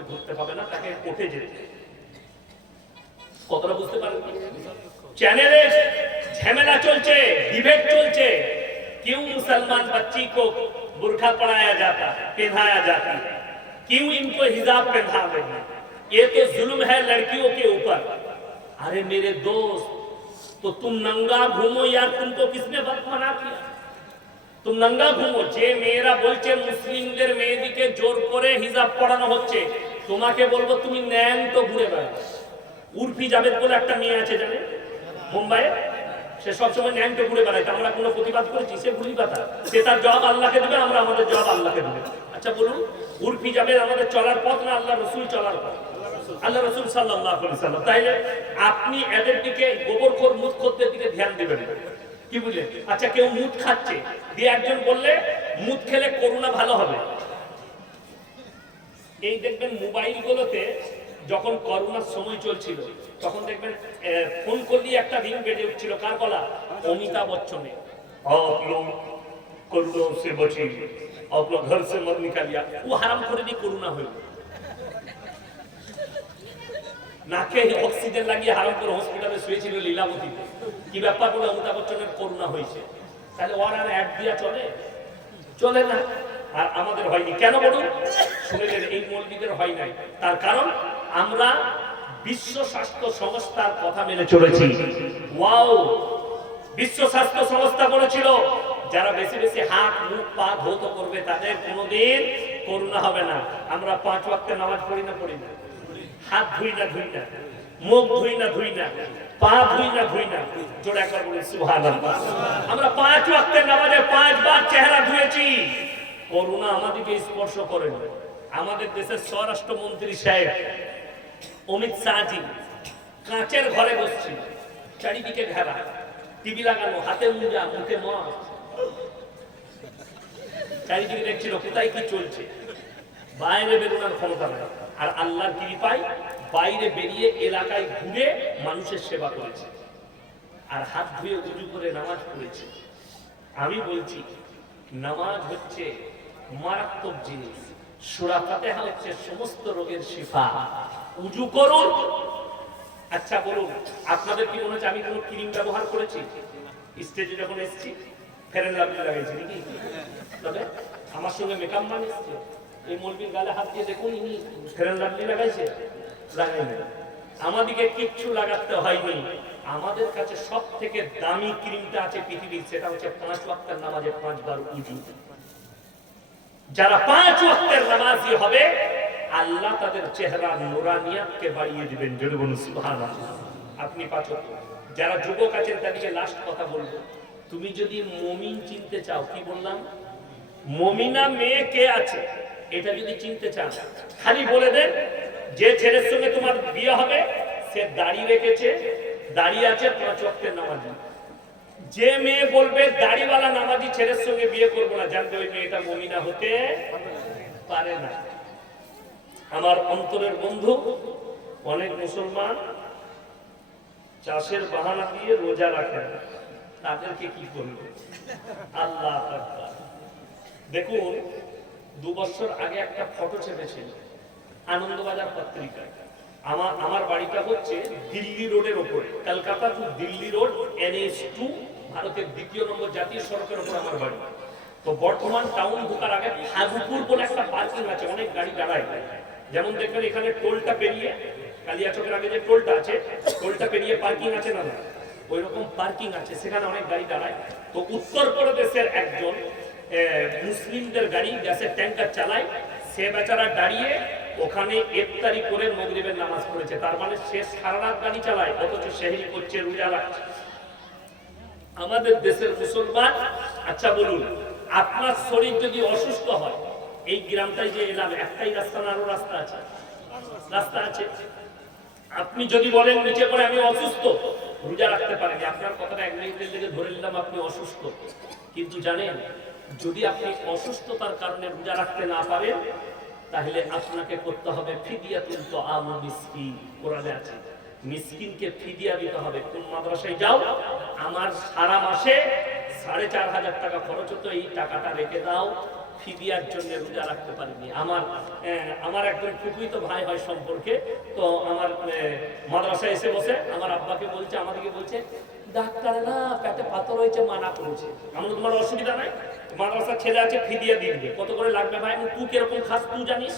করে ঘুরতে পাবে না, তাকে কোর্টে যেতে। কতটা বুঝতে পারেন? চ্যানেলে ঝামেলা চলছে, डिबेट চলছে, क्यों मुसलमान बच्ची को बुर्का पहनाया जाता, पहनाया जाता, क्यों इनको हिजाब पहना रहे हैं, ये तो जुल्म है लड़कियों के ऊपर। अरे मेरे दोस्त, तो तुम नंगा घूमो यार, तुमको किसने मना किया? तुम नंगा घूमो। যে মেয়েরা বলছে মুসলিমদের মেয়েদিকে জোর করে হিজাব পরানো হচ্ছে, তোমাকে বলবো তুমি ন্যাংটো ঘুরে বেড়াও। উর্ফি জাবেদ বলে একটা মেয়ে আছে জানে মুম্বাইয়ে, সে সবসময় ন্যাংটো ঘুরে বেড়ায়। আমরা কোনো প্রতিবাদ করেছি? সে গুলি পাতা, সে তার জবাব আল্লাহকে দেবে, আমরা আমাদের জবাব আল্লাহকে দেবে। আচ্ছা বলুন, উর্ফি জাবেদ আমাদের চলার পথ না আল্লাহ রসুল চলার পথ? আল্লাহ রসুল সাল্লাল্লাহু আলাইহি সাল্লাম। তাইলে আপনি এদের দিকে গোবরখোর মুদখোরদের দিকে ধ্যান দিবেন কি বুঝলেন? আচ্ছা কেউ মুদ খাচ্ছে, দিয়ে একজন বললে মুদ খেলে করোনা ভালো হবে। এই দেখবেন মোবাইল গুলোতে যখন করোনার সময় চলছিল তখন দেখবেন ফোন করলেই একটা রিং বেজে উঠছিল, কার গলা? অমিতাভ বচ্চনের। आप लोग कोरोना से बचिए, आप लोग घर से मत निकालिए। वो হারাম করে দিয়ে করোনা হলো, নাকে অক্সিজেন লাগিয়ে হারাম করে হসপিটালে শুয়েছিল লীলাবতীতে। কি ব্যাপার বলে অমিতাভ বচ্চনের করোনা হয়েছে, তাহলে ওর আর অ্যাড দিয়া চলে? চলে না। আর আমাদের হয়নি কেন বলুন? শুনেলেন এই মৌলবীদের হয় নাই, তার কারণ আমরা বিশ্ব স্বাস্থ্য সংস্থার কথা মেনে চলেছি। ওয়াও, বিশ্ব স্বাস্থ্য সংস্থা বলেছিল যারা বেশি বেশি হাত মুখ পা ধৌত করবে তাদের কোনোদিন করোনা হবে না। আমরা 5 ওয়াক্তের নামাজ পড়ি না? পড়ি না? হাত ধুই না? ধুই না? মুখ ধুই না? ধুই না? পা ধুই না? ধুই না? জোরে একবার বলি সুবহানাল্লাহ। আমরা 5 ওয়াক্তের নামাজে 5 বার চেহারা ধুয়েছি, করোনা আমাদেরকে স্পর্শ করে না। আমাদের দেশের স্বরাষ্ট্রমন্ত্রী সাহেব অমিত শাহজি কাঁচের ঘরে বসছিল, চারিদিকে ঘেরা, টিভি লাগানো, হাতে মোজা, মুখে মাস্ক, চারিদিকে দেখছিল কোথায় কি চলছে। বাইরে বেরোনোর ক্ষমতা নেই, আর আল্লাহর কৃপায় বাইরে বেরিয়ে এলাকায় ঘুরে মানুষের সেবা করেছে, আর হাত ধুয়ে উজু করে নামাজ পড়েছে। আমি বলছি নামাজ হচ্ছে মারাত্মক জিনিস, সূরা ফাতিহা হচ্ছে সমস্ত রোগের শিফা। উজু করুন। আচ্ছা বলুন, আপনাদের কি মনে হচ্ছে আমি কোনো ক্রিম ব্যবহার করেছি? স্টেজে যখন এসেছি ফেরেন লাভলি লাগাইছি নাকি? তবে আমার সঙ্গে মেকআপ ম্যান এসছে, এই মৌলবীর গালে হাত দিয়ে দেখুন ইনি ফেরেন লাভলি লাগাইছে? লাগাই না, আমাদেরকে কিচ্ছু লাগাতে হয়নি। আমাদের কাছে সব থেকে দামি ক্রিমটা আছে পৃথিবীর, সেটা হচ্ছে 5 ওয়াক্তের নামাজে 5 বার উজু। যারা 5 ওয়াক্তের নামাজি হবে আল্লাহ তাদের চেহারা নুরানিয়াতকে বাড়িয়ে দিবেন। জোরে বলুন সুবহানাল্লাহ। আপনি 5 ওয়াক্ত, যারা যুবক আছেন তাদেরকে লাস্ট কথা বলবো, তুমি যদি মুমিন চিনতে চাও, কি বললাম? মুমিনা মেয়ে কে আছে এটা যদি চিনতে চান, খালি বলে দেন যে ছেলের সঙ্গে তোমার বিয়ে হবে সে দাড়ি রেখেছে, দাড়ি আছে, 5 ওয়াক্তের নামাজি। যে মেয়ে বলবে দাড়িওয়ালা নামাজি ছেলের সঙ্গে বিয়ে করবো না, জানতে ওই মেয়েটা মুমিনা হতে পারে না। আমার অন্তরের বন্ধু, অনেক মুসলমান চাষের বাহানা দিয়ে রোজা রাখেন, তাদেরকে কি করবে? আল্লাহ আকবার। দেখুন 2 বছর আগে একটা ফটো ছেপেছিল আনন্দবাজার পত্রিকায়। আমার বাড়িটা হচ্ছে দিল্লি রোডের উপরে, Kolkata two Delhi road NH2, ভারতের 2 নম্বর জাতীয় সড়কের উপর আমার বাড়ি। তো বর্তমান টাউন ঢোকার আগে হাজুপুর বলে একটা পার্কিং আছে, অনেক গাড়ি দাঁড়ায়। যেমন দেখবেন এখানে টোলটা পেরিয়ে, কালিয়াচকের আগে যে টোলটা আছে, টোলটা পেরিয়ে পার্কিং আছে না? ওই রকম পার্কিং আছে, সেখানে অনেক গাড়ি দাঁড়ায়। তো উত্তরপ্রদেশের একজন মুসলিমদের গাড়ি গ্যাসের ট্যাঙ্কার চালায়, সে বেচারা দাঁড়িয়ে ওখানে ইফতারি করে মাগরিবের নামাজ পড়েছে। তার মানে সে সারা রাত গাড়ি চালায়, অথচ সেহরি করছে, রোজা রাখছে। আমাদের দেশের মুসলমান, আচ্ছা বলুন, আপনার শরীর যদি অসুস্থ হয়, এই গ্রামটাই যে এলাম, একটাই রাস্তা না আরো রাস্তা আছে? রাস্তা আছে। আপনি যদি বলেন নিচে পড়ে আমি অসুস্থ, রোজা রাখতে পারেন, আপনার কথাটা 1 মিনিটের লেগে ধরে নিলাম আপনি অসুস্থ। কিন্তু জানেন, যদি আপনি অসুস্থতার কারণে রোজা রাখতে না পারেন, তাহলে আপনাকে করতে হবে ফিদিয়াতুল তাআম মিসকিন। কোরআনে আছে মিসকিনকে ফিদিয়া দিতে হবে। কোন মাদ্রাসায় যাও, আমার সারা মাসে 4,500 টাকা খরচ হতো, এই টাকাটা রেখে দাও, ফিদিয়ার জন্য রোজা রাখতে পারিনি। আমার একজন ফুফুইতো ভাই হয় সম্পর্কে, তো আমার মাদ্রাসায় এসে বসে আমার আব্বাকে বলছে, আমাদেরকে বলছে, ডাক্তার না পেটে পাথর হয়েছে, মানা করেছে। আমরা তোমার অসুবিধা নাই, মাদ্রাসার ছেলে আছে, ফিদিয়া দিয়ে দিবে। কত করে লাগবে ভাই? তুই কিরকম খাস তুই জানিস?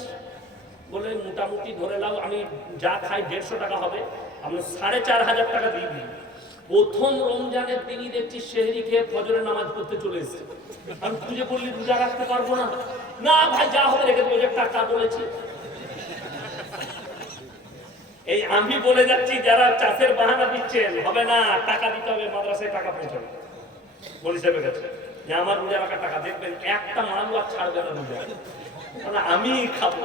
বলে মোটামুটি ধরে নাও আমি যা খাই 150 টাকা হবে, আমি 4500 টাকা দিয়ে দিই। প্রথম রমজানের দিনই দেখছি সেহরি খেয়ে ফজরের নামাজ পড়তে চলে এসেছে। আমি খুঁজে বললি রোজা রাখতে পারবো না। না ভাই যা হবে রেখে দেবো, টাকা বলেছি। এই আমি বলে যাচ্ছি, যারা চাষের বাহানা দিচ্ছেন হবে না, টাকা দিতে হবে, মাদ্রাসায় টাকা পৌঁছাবে বলি সাহেব গেছে যে আমার রোজা রাখার টাকা দেখবেন একটা মানুষ আর ছাড়বে না রোজা, মানে আমি খাবো।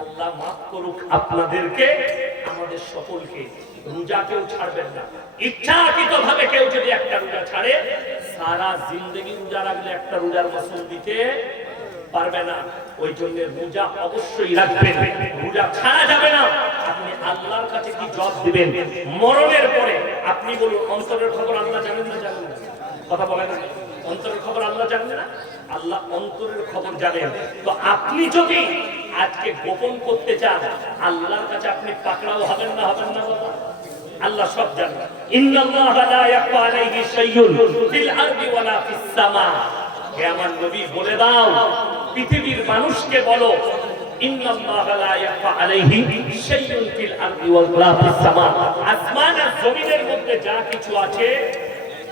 আল্লাহ মাফ করুক আপনাদেরকে, আমাদের সকলকে। রোজা কেউ ছাড়বেন না, ইচ্ছাকৃত ভাবে কেউ যদি একটা রোজা ছাড়ে, সারা জিন্দগি রোজা রাখলে একটা রোজার মাসুল দিতে পারবে না। ওই জন্য রোজা অবশ্যই রাখবেন, রোজা ছাড়া যাবে না। আপনি আল্লাহর কাছে কি জবাব দিবেন মরণের পরে? আপনি বলুন, অন্তরের খবর আল্লাহ জানেন না? জানেন না? কথা বলেন, অন্তরের খবর আল্লাহ জানেন না? আল্লাহ অন্তরের খবর জানেন। তো আপনি যদি আজকে গোপন করতে চান, আল্লাহর কাছে আপনি পাকড়াও হবেন না? হবেন না বাবা? আল্লাহ সব জানেন। ইন্নাল্লাহা লা ইয়াখফা আলাইহি শাইউন ফিল আরদি ওয়ালা ফিস সামা। হে আমার নবী বলে দাও, পৃথিবীর মানুষকে বলো, ইন্নাল্লাহা লা ইয়াখফা আলাইহি শাইউন ফিল আরদি ওয়ালা ফিস সামা। আসমান আর জমিনের মধ্যে যা কিছু আছে,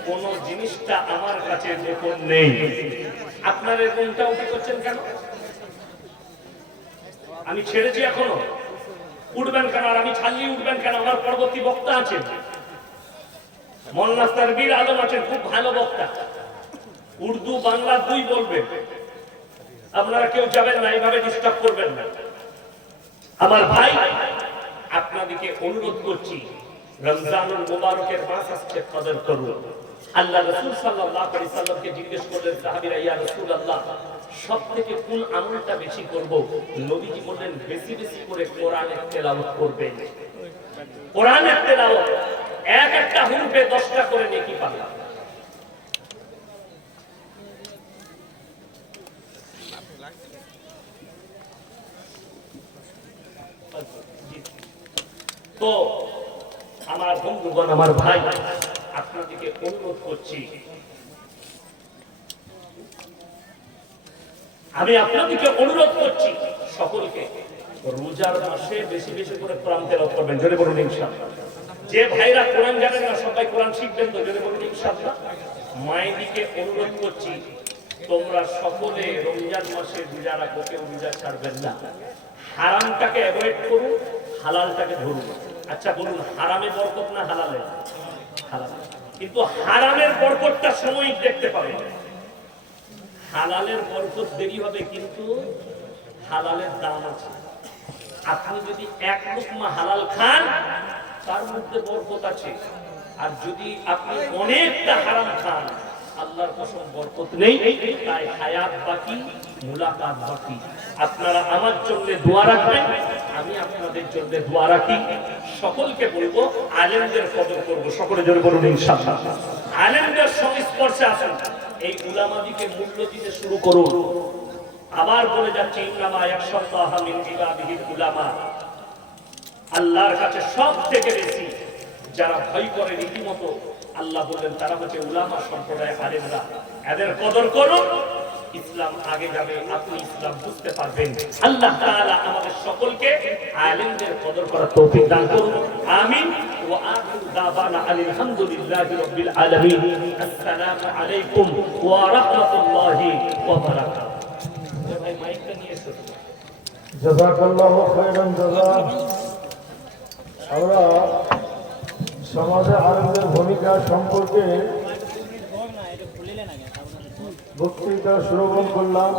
কোন জিনিসটা আমার কাছে গোপন নেই। আপনারা কোনটা উঠে করছেন কেন? আমি ছেড়েছি এখনো, উঠবেন কেন? আর আমি ছাড়লেই উঠবেন কেন? আমার পরবর্তী বক্তা আছেন, মোল্লা তারবির আলম আছেন, খুব ভালো বক্তা, উর্দু বাংলা দুই বলবেন। আপনারা কেউ যাবেন না, এইভাবে ডিস্টার্ব করবেন না। আমার ভাই, আপনাদেরকে অনুরোধ করছি, রমজানুল মুবারকের মাস আসছে, কদর করুন। আল্লাহ রাসূল সাল্লাল্লাহু আলাইহি সাল্লামকে জিজ্ঞেস করলেন সাহাবীরা, ইয়া রাসূলুল্লাহ, সবথেকে কোন আমলটা বেশি করব? নবীজি বললেন, বেশি বেশি করে কোরআনের তেলাওয়াত করবেন। কোরআনের তেলাওয়াত এক একটা হরফে 10টা করে নেকি পাবে। তো আমার বন্ধুগণ, আমার ভাই, আপনাদেরকে অনুরোধ করছি, আমি আপনাদেরকে অনুরোধ করছি সকলকে, রোজার মাসে বেশি বেশি করে কোরআন তেলাওয়াত করবেন। জোরে বলুন ইনশাআল্লাহ। যে ভাইরা কোরআন জানেন না, সবাই কোরআন শিখবেন তো? জোরে বলুন ইনশাআল্লাহ। মায়েদিকে অনুরোধ করছি, তোমরা সকলে রমজান মাসে রোজা রাখো, কেউ রোজা ছাড়বেন না। হারামটাকে অ্যাভয়েড করুন, হালালটাকে ধরুন। আচ্ছা বলুন, হারামে বরকত না হালালে? হালাল। কিন্তু হারামের বরকতটা সময় দেখতে পাবেন, হালালের বরকত দেরি হবে, কিন্তু হালালের দাম আছে। আপনি যদি এক লুকমা হালাল খান, তার মধ্যে বরকত আছে। আর যদি আপনি অনেকটা হারাম খান, আল্লাহর কসম বরকত নেই। তাই হায়াত বাকি, মুলাকাত বাকি। আপনারা আমার জন্য দোয়া রাখবেন, আমি আপনাদের জন্য দোয়া রাখি। সকলকে বলবো, আলেমদের কদর করবো। সকলে জোরে বলুন ইনশাআল্লাহ। আলেমদের সংস্পর্শে আসুন, এই উলামাদিকে মূল্য দিতে শুরু করুন। আবার বলে যাচ্ছি, ইন্নামা ইয়াখশাল্লাহা মিন ইবাদিহিল উলামা। আল্লাহর কাছে সব থেকে বেশি যারা ভয় করে রীতিমতো, আল্লাহ বললেন তারা হচ্ছে উলামা সম্প্রদায়, আলেমরা। এদের কদর করুন, ইসলাম আগে যাবে, আপনি ইসলাম বুঝতে পারবেন। আল্লাহ তাআলা আমাদের সকলকে আলেমদের কদর করার তৌফিক দান করুন। আমিন। ওয়া আখিরু দাওয়ানা আলহামদুলিল্লাহি রাব্বিল আলামিন। আসসালামু আলাইকুম ওয়া রাহমাতুল্লাহি ওয়া বারাকাতুহু। ভাই মাইকটা নিয়ে এসো। জাযাকাল্লাহু খাইরান জাযা। আমরা সমাজে আলেমদের ভূমিকা সম্পর্কে বক্তৃতা শ্রবণ করলাম।